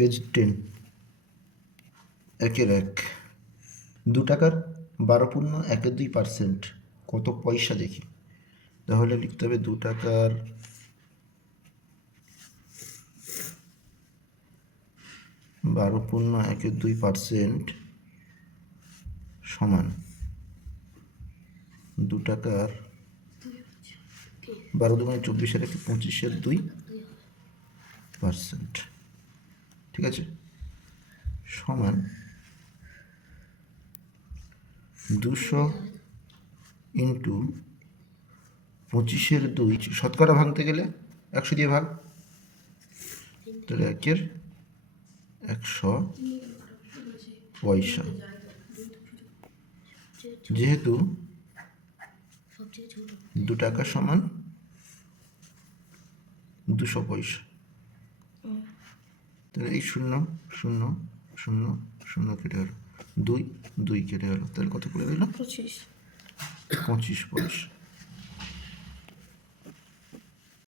Page 10 1 2 টাকার 12.12% কত পয়সা দেখি। তাহলে লিখতে হবে 2 টাকার 12.12% সমান 2 টাকার 12 2 24 25 2%, ঠিক আছে, সমান 200 ইন্টু 25 2, শতকরা ভাঙতে গেলে 100 দিয়ে ভাগ, তাহলে 100 পয়সা। যেহেতু 2 টাকা সমান 200 পয়সা, তাহলে এই 0 0 0 0 কেটে গেল, 2 2 কেটে গেল, তাহলে কত করে দিল? 25 পয়সা।